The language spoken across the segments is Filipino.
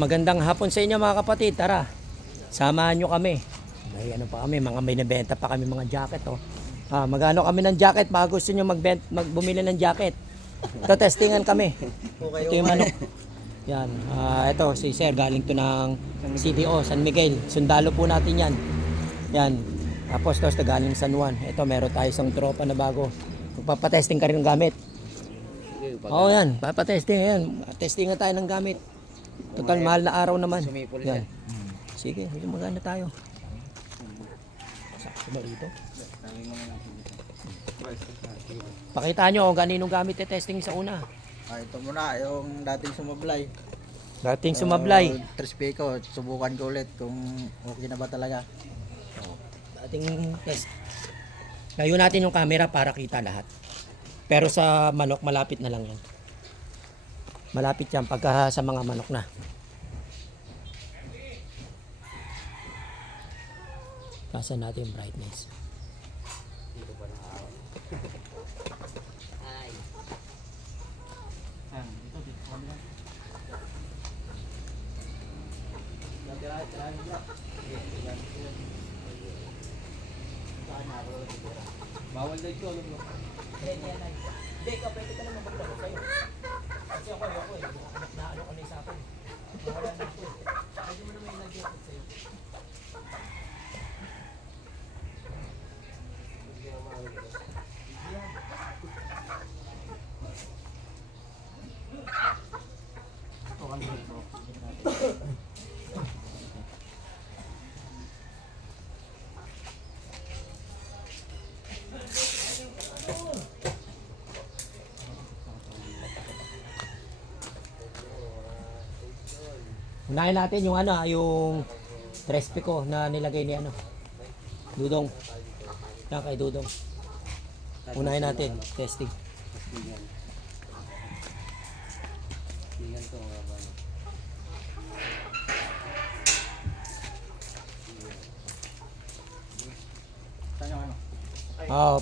magandang hapon sa inyo mga kapatid. Tara, samahan nyo kami. May ano pa kami, mga may nabenta pa kami mga jacket. Oh. Magano kami ng jacket, baka gusto nyo bumili ng jacket. Ito, testingan kami. Ito yung manok. Yan, ito si Sir, galing to ng CDO, San Miguel. Sundalo po natin yan. Yan, tapos to galing San Juan. Ito, meron tayo isang tropa na bago. Magpapatesting ka rin ng gamit. Oo yan, papatesting yan. Testingan tayo ng gamit. Total, mahal na araw naman. Yan. Sige, maganda tayo. Sakto ba rito? Pakita nyo kung ganinong gamit testing sa una. Ito muna, yung dating sumablay. Dating sumablay. Trispe ko, subukan ko ulit kung okay na ba talaga. Dating test. Layo natin yung camera para kita lahat. Pero sa manok, malapit na lang yan. Malapit yan pagka sa mga manok na. Tasan natin yung brightness. Bawal na ito, alam mo. Hindi, pwede ka naman magdalo sa'yo. Kasi ako naano ko na isa ako. Wala na ako. Pwede mo naman ilagay ako sa'yo. Unahin natin yung yung recipe ko na nilagay ni Dudong. Yan kay Dudong. Unahin natin, testing.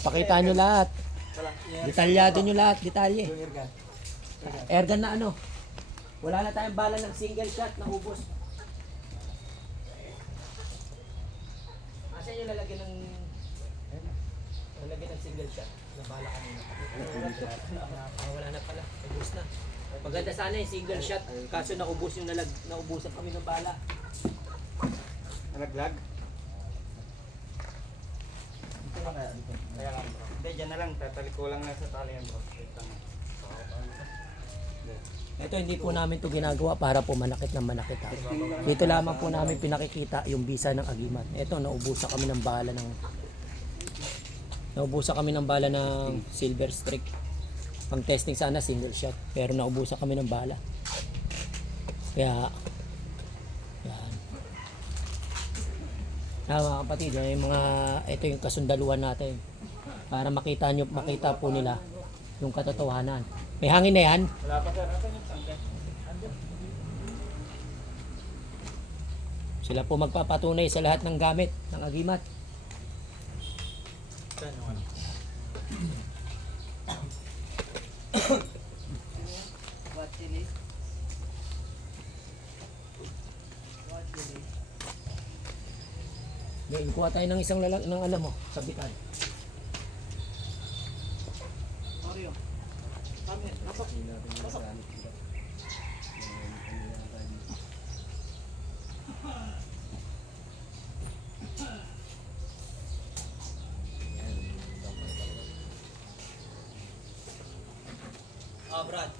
Pakita nyo lahat. Detalyado nyo lahat, detalye. Airgun na wala na tayong bala ng single shot na ubos. Asa yung lalagyan ng single shot na bala kanina? Wala na pala, ubos na. Maganda sana yung single shot, kaso naubos yung naubusan kami ng bala. Nalaglag? Dito lang kaya dito. Kaya lang bro. Hindi, dyan na lang. Tatalik ko lang na sa tali yan bro. Ito hindi po namin to ginagawa para po manakit ng manakit. Dito lamang po namin pinakikita yung bisa ng agimat. Ito, naubusan kami ng bala ng silver streak. Pang testing sana single shot, pero naubusan kami ng bala. Kaya yan. Mga kapatid, ito yung kasundaluhan natin para makita po nila yung katotohanan. May hangin na yan. Wala pa sir. Sila po magpapatunay sa lahat ng gamit ng agimat. Ngayon, kuha tayo ng isang ng sabitan. Brad.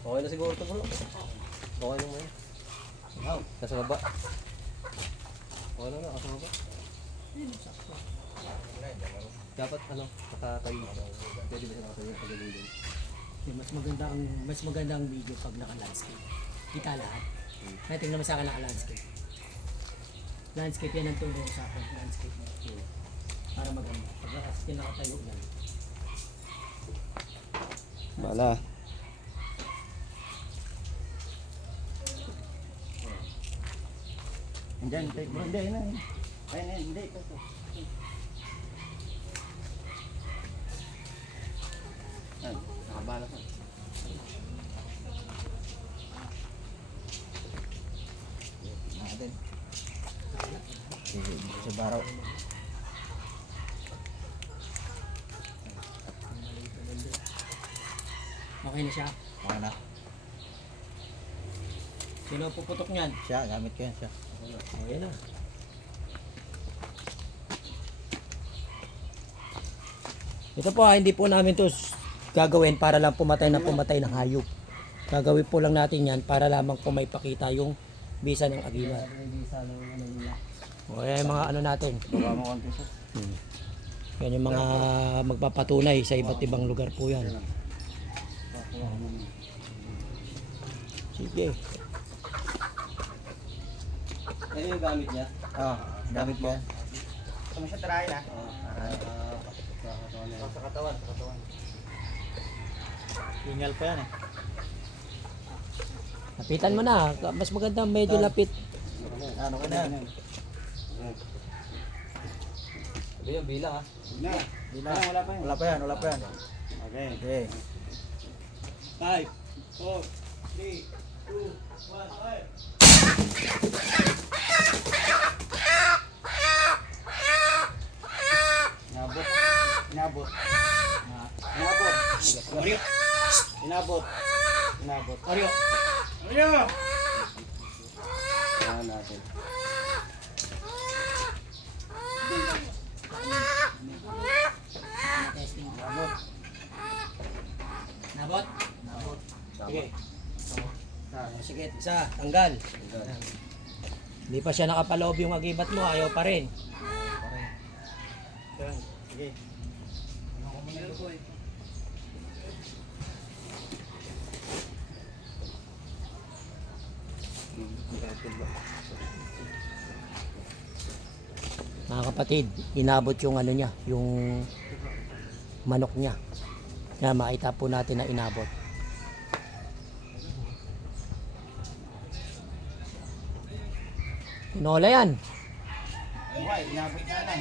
Okay na siguro ito bro. Okay lang mo yan. Nasa baba. Okay lang na, nasa baba. Dapat nakatayo. Pwede ba siya nakatayo pag galing din? Mas maganda ang video pag naka-landscape. Kita lahat. Tingnan mo sa akin naka-landscape. Landscape yan ang tulong sa akin. Landscape mo. Para maganda. Pag nakatayo lang. Bala. Diyan, take mo. Hindi, Ay, hindi. Ito. Ay, nakabala pa. Natin. Sige, sa baraw. Okay na siya. Okay na. Sino ang puputok niyan? Siya, gamit ko yan siya. Ayan na. Ito po, hindi po namin to gagawin para lang pumatay ng hayop. Gagawin po lang natin yan para lamang po may pakita yung bisa ng agimat. O kaya yung mga ano natin. Baba mo konti sir. Yan yung mga magpapatunay sa iba't ibang lugar po yan. Sige. Ano yung gamit niya? Oo, gamit mo. Gusto mo siya tirahin ha? Sa katawan. Ingal pa yan eh. Lapitan mo na. Mas maganda medyo lapit. Ano ka na? Sabi yung bilang ha. Na. Bilang. Wala pa yun. Wala pa yan. Okay. Okay. 5, 4, 3, 2, 1, 5. Inabot. Inabot. Inabot. Inabot. Oreo. Ayan natin. Testing. Inabot. Nabot? Inabot. Sige. Sige, isa. Tanggal. Hindi pa siya nakapaloob yung agibat mo. Ayaw pa rin. Ayan. Sige. Ano ko muna ito eh. Mga kapatid, inabot yung ano niya, yung manok niya. Kaya makita po natin na inabot. Tinola yan. Buhay, inabot na lang.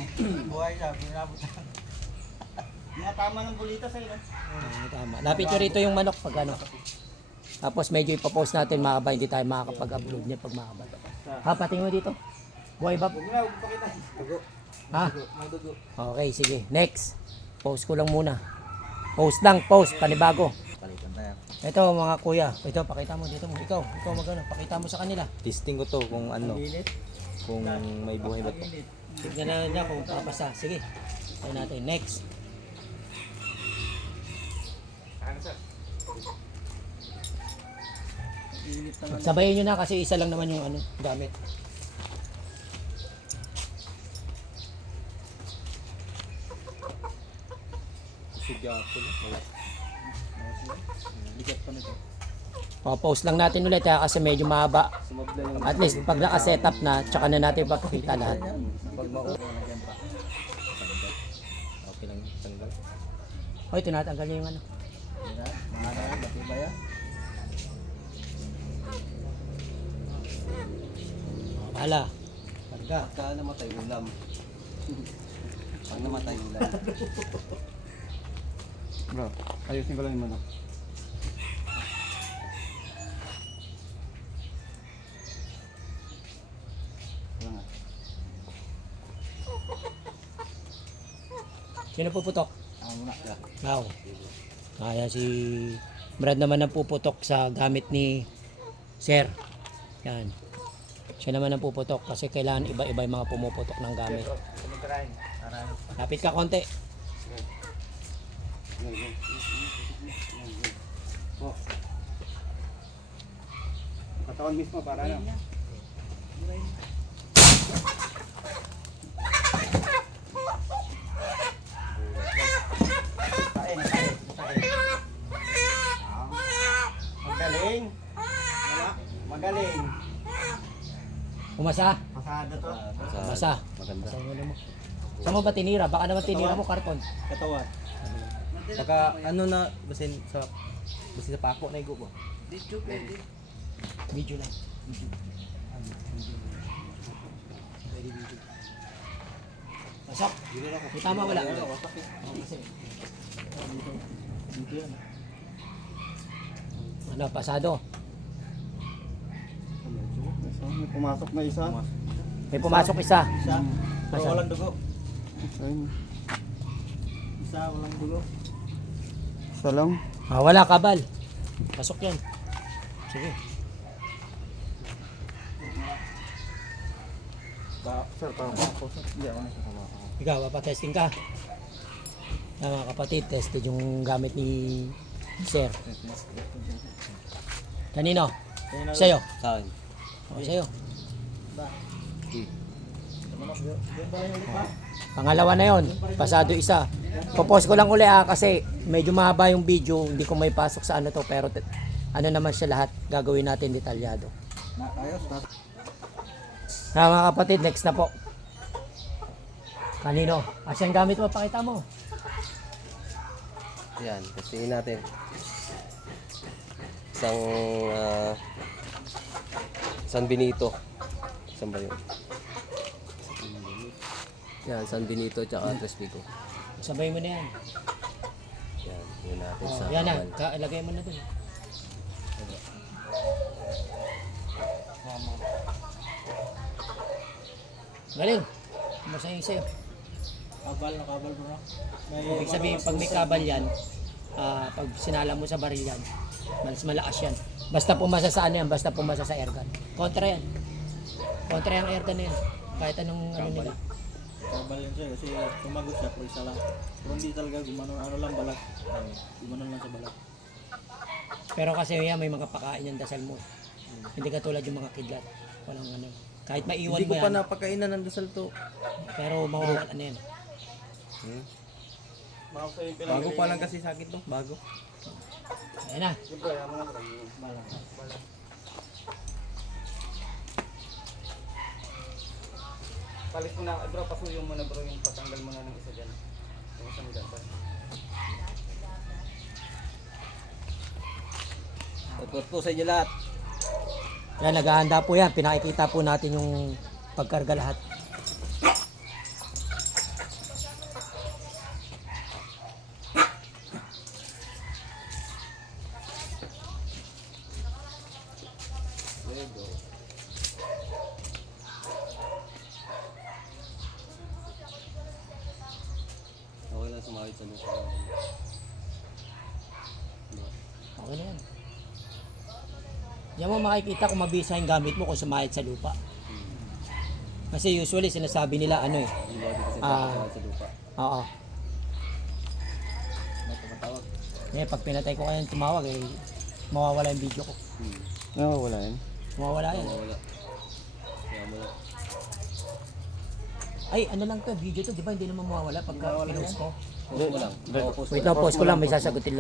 Buhay na, inabot na. Tama ng bulita sa'yo. Tama. Lapit nyo rito yung manok pag ano. Tapos medyo ipapost natin mga kabay, hindi tayo makakapag-upload niya pag mga kabay. Ha, patingin mo dito. Buhay ba? Huwag na, huwag pakita. Ha? Okay, sige. Next. Post ko lang muna. Post lang, post. Panibago. Palitan tayo. Ito mga kuya. Ito, pakita mo dito mo. Ikaw magano. Pakita mo sa kanila. Testing ko to kung ano, kung may buhay ba to. Tignan na niya kung papasa. Sige. Tayo natin. Next. Ano sir? Sabayin nyo na kasi isa lang naman yung ano, gamit. Sigapon. Bigat pa nito. O, post lang natin ulit ha, kasi medyo mahaba. Sumabla yung At least pag naka-setup na, tsaka na natin papakita lahat. pag makuha na dyan pa. Tanggal. Okay lang tanggal. Hoy, tinatanggal niya yung ano. Dati ba yan? O, bahala. Pagka namatay ulam. Pag namatay ulam. Bro, ayusin ko lang yung manok. Wala nga. Sino puputok? Ako muna. Wow. Kaya si Brad naman ang puputok sa gamit ni Sir. Yan. Siya naman ang puputok kasi kailangan iba-iba yung mga pumuputok ng gamit. Tirahin. Tirahin. Lapit ka konti. Oh. Katawan mismo para ano? Magaling. Magaling. Umasa. Pasada to. Basa. Maganda. Saan mo mo? Saan mo ba tinira? Baka naman tinira mo karton. Katawan. Pagka ano na basin sa pako na igo ba? Video lang. Video. Pwede video. Pasok. May tama wala. Kasi, Dito yan. ano, pasado. May pumasok na isa. May pumasok isa. Isa. Pero Asan? walang dugo. Isa, walang dugo. Isa lang. Ah, wala kabal. Pasok yan. Sige. Sir, parang ako. Hindi ako nasasama. Ikaw, papatesting ka. Mga kapatid, tested yung gamit ni Sir. Kanino? Sa'yo. Sa akin. O, sa'yo. Hmm. Pangalawa na yon, pasado isa. Popost ko lang uli kasi medyo mahaba yung video, hindi ko may pasok sa ano to, pero ano naman siya lahat, gagawin natin detalyado. Ayos. Mga kapatid, next na po. Kanino? Asyang gamit mo, pakita mo. Yan, testingin natin. Isang San Benito. Saan ba yun? Yan, San Benito tsaka Tres Pico. Sabay mo na yan. Yan, yun natin Oh, sa yan na, kabal. lagay mo na dun. Galing. Masaya sa'yo. Kabal na kabal bro. Ibig sabihin, pag may kabal yan, pag sinala mo sa baril yan, mas malakas yan. Basta pumasa sa ano yan, basta pumasa sa airgun. Kontra yan. Kontra yung airgun na yan. Kahit anong ano nila. Kabal yan siya kasi sumagot siya pero isa lang. Pero hindi talaga gumanon ano lang balat. Gumanon lang sa balat. Pero kasi yan, may mga pakain yung dasal mo. Hindi katulad yung mga kidlat. Walang ano. Kahit maiwan Hindi mo ko pa yan, napakainan ng dasal to. pero mawawala na yan. Hmm? Bago pa lang kasi sa akin to. Bago. Ayan na. Siyempre, ano na balang. Palit mo na, bro, pasuyo mo na bro yung patanggal mo na ng isa dyan. Yung isang ganda. Tutot po sa inyo lahat. Yan, naghahanda po yan. Pinakikita po natin yung pagkarga lahat. Okay lang sumawit sa lupa. Okay na yan. Yan mo makikita kung mabisa yung gamit mo kung sumahit sa lupa. Kasi usually sinasabi nila ano eh. Hindi ba kasi Ah. sumawit sa lupa. Oo. May tumatawag. Eh, pag pinatay ko kayang tumawag eh, mawawala yung video ko. Oo, wala yan. Mawawala yan. Wala. Kaya mo lang. Ay, ano lang to, video to, di ba hindi naman mawawala pagka pinost ko? Pause mo lang. Oo, pause mo Wait lang, pause ko lang, may sasagutin lang.